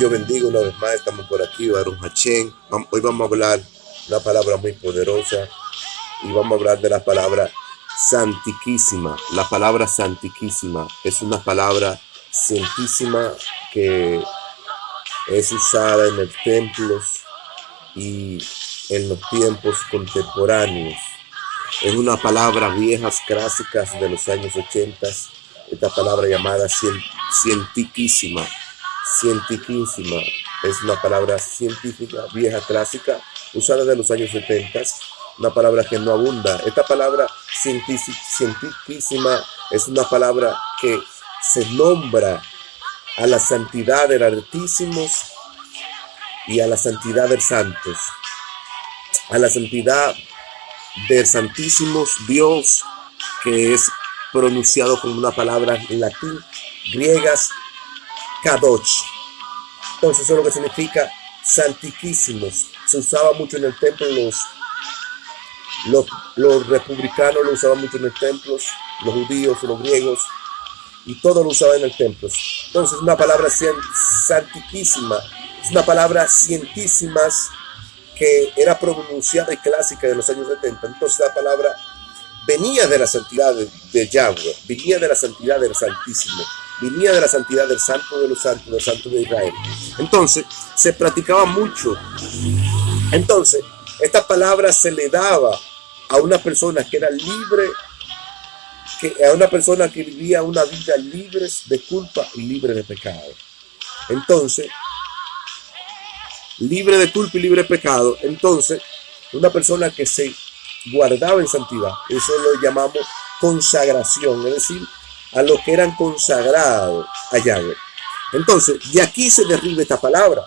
Dios bendiga una vez más, estamos por aquí, Baruch Hachén. Hoy vamos a hablar una palabra muy poderosa y vamos a hablar de la palabra santiquísima. La palabra santiquísima es una palabra santísima que es usada en los templos y en los tiempos contemporáneos. Es una palabra viejas, clásicas de los años 80, esta palabra llamada cientiquísima. Cientiquísima es una palabra científica, vieja, clásica, usada de los años 70, una palabra que no abunda. Esta palabra cientiquísima es una palabra que se nombra a la santidad del Altísimo y a la santidad de los santos, a la santidad del Santísimo Dios, que es pronunciado como una palabra en latín, griegas, kadosh. Entonces eso es lo que significa santiquísimos. Se usaba mucho en el templo, los republicanos lo usaban mucho en el templo, los judíos, los griegos, y todo lo usaban en el templo. Entonces una palabra santiquísima, es una palabra cientísima que era pronunciada y clásica de los años 70. Entonces la palabra venía de la santidad de Yahweh, venía de la santidad del Santísimo, venía de la santidad del Santo de los Santos, del Santo de Israel. Entonces se practicaba mucho. Entonces esta palabra se le daba a una persona que era libre, a una persona que vivía una vida libre de culpa y libre de pecado. Entonces, libre de culpa y libre de pecado. Entonces, una persona que se guardaba en santidad, eso lo llamamos consagración, es decir, a los que eran consagrados a Yahweh. Entonces, de aquí se derriba esta palabra.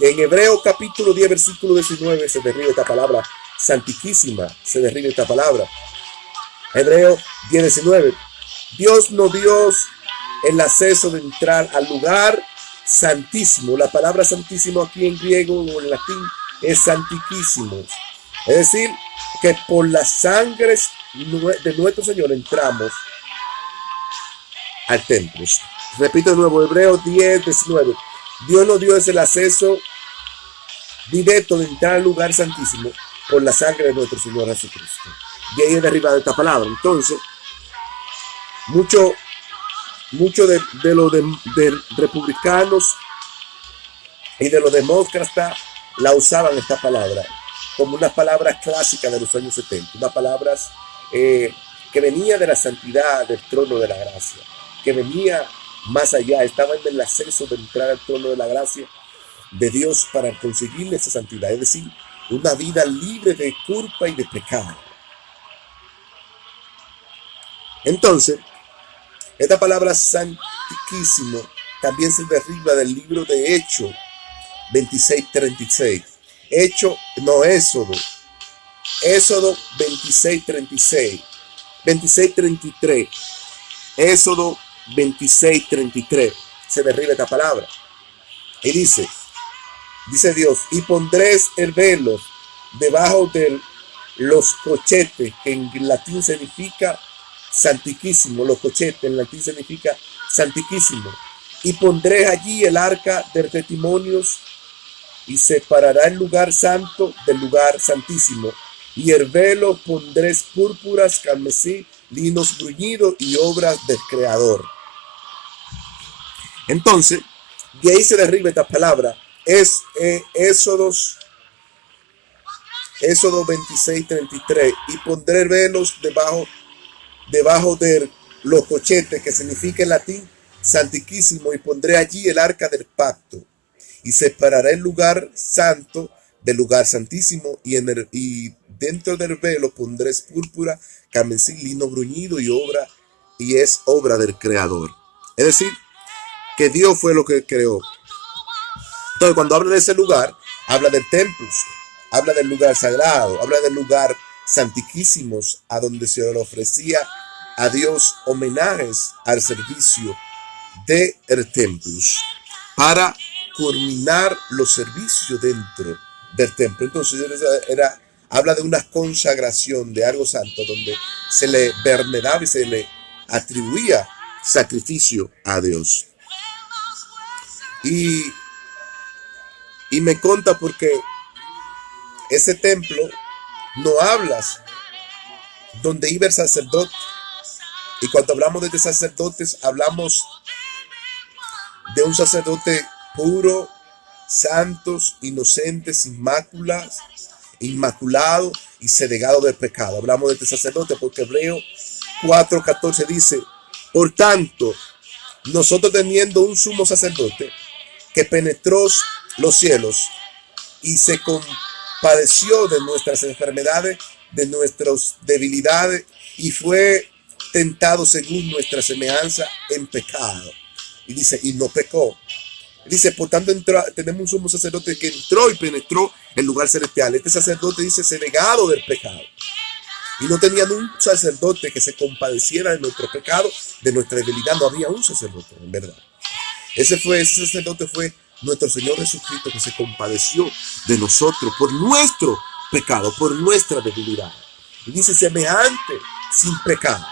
En Hebreo capítulo 10, versículo 19, se derriba esta palabra santiquísima, se derriba esta palabra. Hebreo 10, 19. Dios nos dio el acceso de entrar al lugar santísimo. La palabra santísimo aquí en griego o en latín es santiquísimos. Es decir, que por las sangres de nuestro Señor entramos al templo. Repito de nuevo, Hebreos 10, 19. Dios nos dio el acceso directo de entrar al lugar santísimo por la sangre de nuestro Señor Jesucristo. Y ahí es derribada esta palabra. Entonces, mucho de los republicanos y de los demócratas la usaban esta palabra como una palabra clásica de los años 70, una palabra que venía de la santidad del trono de la gracia, que venía más allá, estaba en el acceso de entrar al trono de la gracia de Dios para conseguir esa santidad, es decir, una vida libre de culpa y de pecado. Entonces, esta palabra santiquísimo también se derriba del libro de Hechos 26:36. Éxodo 26:36. 26:33. Éxodo 26:33. Se derriba esta palabra. Y dice Dios, y pondréis el velo debajo de los cochetes, que en latín significa santiquísimo. Los cochetes en latín significa santiquísimo. Y pondré allí el arca de testimonios y separará el lugar santo del lugar santísimo. Y el velo pondréis púrpuras, carmesí, linos bruñidos y obras del Creador. Entonces, de ahí se derriba esta palabra. Es Éxodo 26:33. Y pondré velos debajo de los cochetes, que significa en latín santiquísimo, y pondré allí el arca del pacto, y separaré el lugar santo del lugar santísimo, y dentro del velo pondré púrpura, carmesí, lino bruñido y es obra del Creador. Es decir, que Dios fue lo que creó. Entonces, cuando habla de ese lugar, habla del templo, habla del lugar sagrado, habla del lugar santiquísimos, a donde se le ofrecía a Dios homenajes al servicio del templo, para culminar los servicios dentro del templo. Entonces habla de una consagración de algo santo, donde se le veneraba y se le atribuía sacrificio a Dios. Y Y me conta porque ese templo no hablas donde iba el sacerdote. Y cuando hablamos de sacerdotes, hablamos de un sacerdote puro, santos, inocentes, inmaculado y sedegado del pecado. Hablamos de este sacerdote porque Hebreo 4:14 dice: por tanto, nosotros teniendo un sumo sacerdote que penetró los cielos y se compadeció de nuestras enfermedades, de nuestras debilidades, y fue tentado según nuestra semejanza en pecado. Y dice, y no pecó. Dice, por tanto, tenemos un sumo sacerdote que entró y penetró el lugar celestial. Este sacerdote dice, sedegado del pecado. Y no tenían un sacerdote que se compadeciera de nuestro pecado, de nuestra debilidad. No había un sacerdote, en verdad. Ese sacerdote fue nuestro Señor Jesucristo, que se compadeció de nosotros por nuestro pecado, por nuestra debilidad. Y dice, semejante, sin pecado.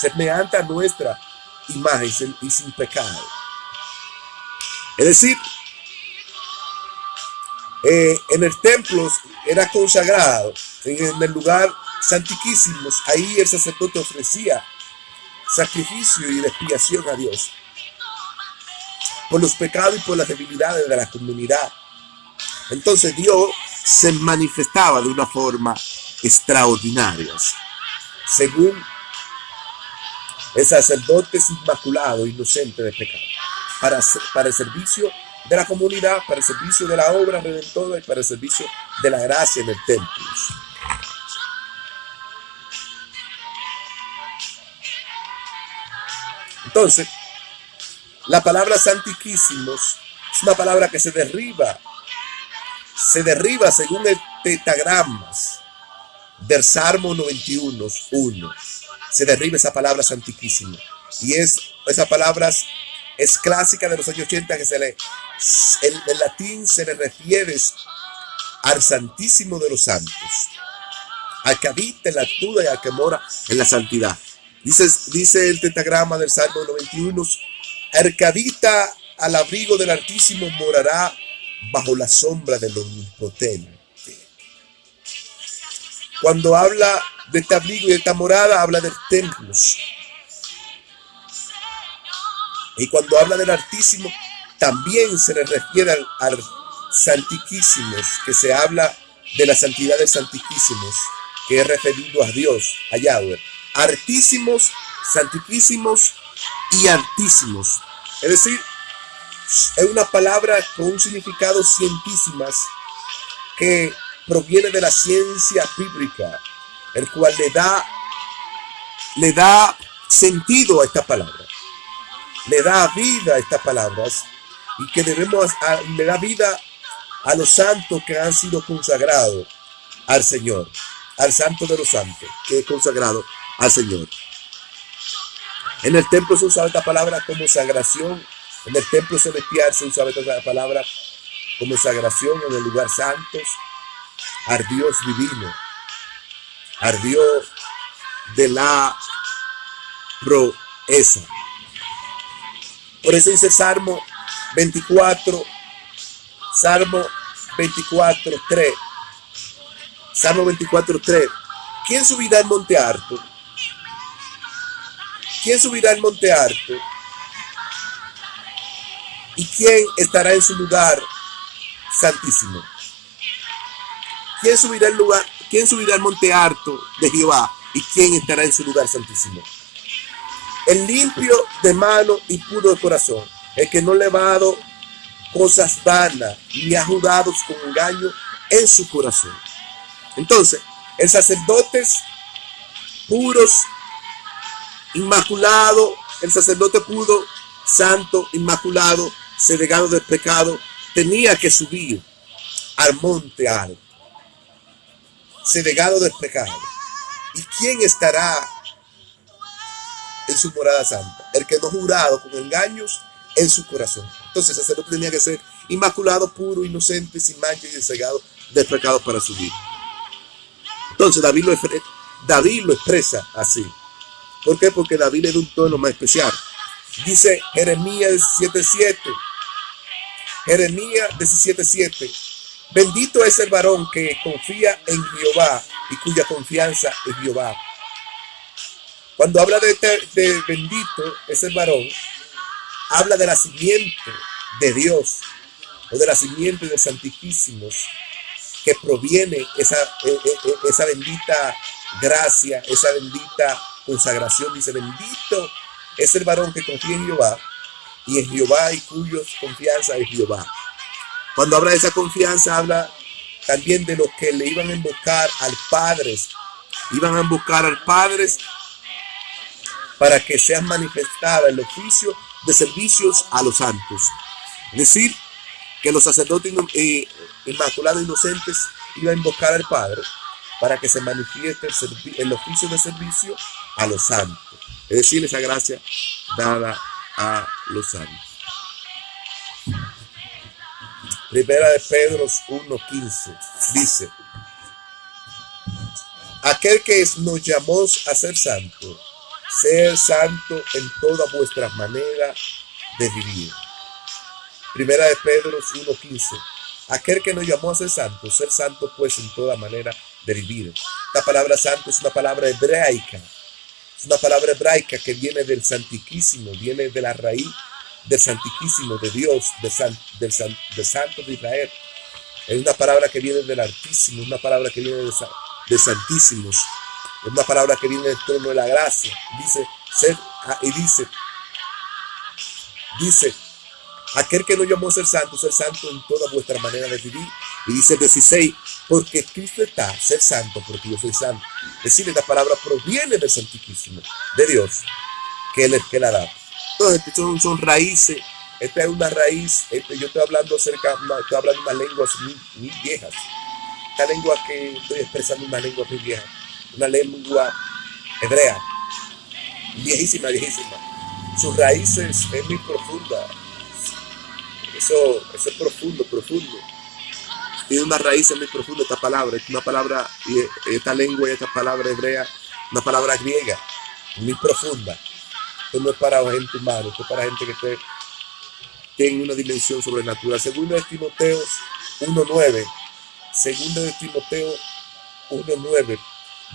Semejante a nuestra imagen y sin pecado. Es decir, en el templo era consagrado, en el lugar santísimo, ahí el sacerdote ofrecía sacrificio y expiación a Dios por los pecados y por las debilidades de la comunidad. Entonces Dios se manifestaba de una forma extraordinaria, según el sacerdote es inmaculado, inocente de pecado, para el servicio de la comunidad, para el servicio de la obra redentora y para el servicio de la gracia en el templo. Entonces, la palabra santiquísimos es una palabra que se derriba según el tetagramas del Salmo 91:1. Se derriba esa palabra santiquísimo. Y esa palabra es clásica de los años 80, que en latín se le refiere al Santísimo de los Santos, al que habita en la altura y al que mora en la santidad. Dice el tetagrama del Salmo 91, el que habita al abrigo del Altísimo morará bajo la sombra del Omnipotente. Cuando habla de este abrigo y de esta morada, habla de templos. Y cuando habla del Altísimo, también se le refiere al Santiquísimos, que se habla de la santidad del Santiquísimos, que es referido a Dios, a Yahweh. Altísimos, Santiquísimos y Altísimos. Es decir, es una palabra con un significado cientísimas que proviene de la ciencia bíblica, el cual le da sentido a esta palabra, le da vida a estas palabras, y que le da vida a los santos que han sido consagrados al Señor, al Santo de los Santos, que es consagrado al Señor. En el templo se usaba esta palabra como consagración. En el templo celestial se usaba esta palabra como consagración en el lugar santo, al Dios divino, al Dios de la proeza. Por eso dice Salmo 24, Salmo 24:3. Salmo 24:3. ¿Quién subirá al monte alto? ¿Quién subirá al monte alto? ¿Y quién estará en su lugar santísimo? ¿Quién subirá al monte alto de Jehová? ¿Y quién estará en su lugar santísimo? El limpio de mano y puro de corazón, el que no le ha dado cosas vanas, ni ha jurado con engaño en su corazón. Entonces, el sacerdote puros, inmaculado, el sacerdote puro, santo, inmaculado, sedegado del pecado, tenía que subir al monte alto, sedegado del pecado. ¿Y quién estará en su morada santa? El que no ha jurado con engaños en su corazón. Entonces el sacerdote tenía que ser inmaculado, puro, inocente, sin mancha y sedegado del pecado para subir. Entonces David lo expresa así. ¿Por qué? Porque David le da un tono más especial. Dice Jeremías 17:7. Jeremías 17:7. Bendito es el varón que confía en Jehová y cuya confianza es Jehová. Cuando habla de bendito es el varón, habla de la simiente de Dios o de la simiente de Santísimos, que proviene esa bendita gracia, esa bendita consagración. Dice, bendito es el varón que confía en Jehová y en Jehová y cuya confianza es Jehová. Cuando habla de esa confianza, habla también de los que le iban a invocar al Padre. Iban a invocar al Padre para que sea manifestada el oficio de servicios a los santos. Es decir, que los sacerdotes inmaculados inocentes iban a invocar al Padre para que se manifieste el oficio de servicio a los santos. Es decir, esa gracia dada a los santos. Primera de Pedro 1:15 dice: aquel que nos llamó a ser santo, ser santo en todas vuestras maneras de vivir. Primera de Pedro 1:15. Aquel que nos llamó a ser santo pues en toda manera de vivir. Esta palabra santo es una palabra hebraica. Es una palabra hebraica que viene del Santísimo, viene de la raíz del Santísimo, de Dios, del Santo de Israel. Es una palabra que viene del Altísimo, una palabra que viene de Santísimos. Es una palabra que viene del trono de la gracia. Dice, aquel que nos llamó a ser santo en toda vuestra manera de vivir. Y dice el 16, porque Cristo está, ser santo, porque yo soy santo. Es decir, esta palabra proviene del Santísimo, de Dios, que Él es que la da. Entonces, son raíces. Esta es una raíz. Yo estoy hablando estoy hablando unas lenguas muy viejas. Esta lengua que estoy expresando es una lengua muy vieja. Una lengua hebrea. Viejísima. Sus raíces es muy profunda. Eso es profundo. Tiene una raíz muy profunda esta palabra. Es una palabra, y esta lengua y esta palabra hebrea, una palabra griega, muy profunda. Esto no es para gente humana, esto es para gente que tiene una dimensión sobrenatural. Segundo de Timoteo 1:9. Segundo de Timoteo 1:9.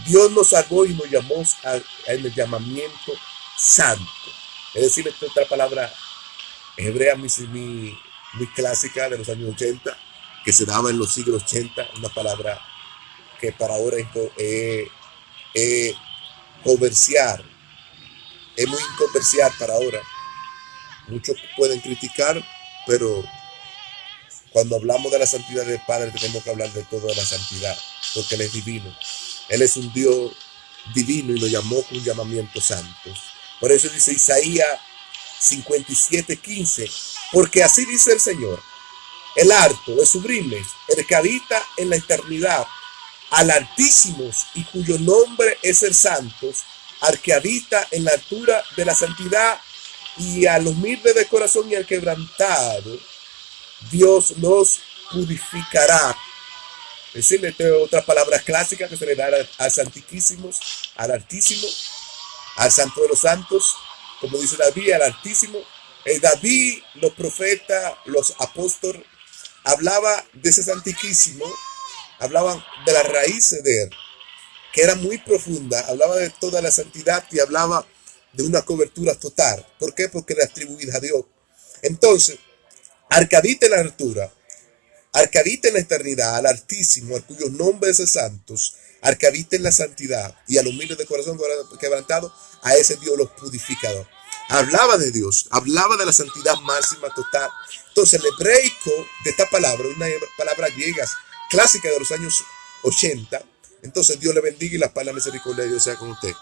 Dios nos salvó y nos llamó en el llamamiento santo. Es decir, esta es otra palabra hebrea muy clásica de los años 80, que se daba en los siglos 80, una palabra que para ahora es comercial, es muy comercial para ahora. Muchos pueden criticar, pero cuando hablamos de la santidad del Padre tenemos que hablar de toda la santidad, porque Él es divino. Él es un Dios divino y lo llamó con un llamamiento santo. Por eso dice Isaías 57:15, porque así dice el Señor, el alto, el sublime, el que habita en la eternidad, al Altísimo y cuyo nombre es el Santo, al que habita en la altura de la santidad y a los humildes de corazón y al quebrantado, Dios los purificará. Es decir, otras palabras clásicas que se le da al Santísimo, al Altísimo, al Santo de los Santos, como dice David, al Altísimo. David, los profetas, los apóstoles, hablaba de ese Santísimo, hablaban de las raíces de él, que era muy profunda, hablaba de toda la santidad y hablaba de una cobertura total. ¿Por qué? Porque era atribuida a Dios. Entonces, al que habita en la altura, al que habita en la eternidad, al Altísimo, al cuyo nombre es el Santos, al que habita en la santidad y a los humildes de corazón quebrantado, a ese Dios los purificador. Hablaba de Dios, hablaba de la santidad máxima total. Entonces, el hebraico de esta palabra, una palabra griega clásica de los años 80. Entonces, Dios le bendiga y la paz y la misericordia de Dios sea con usted.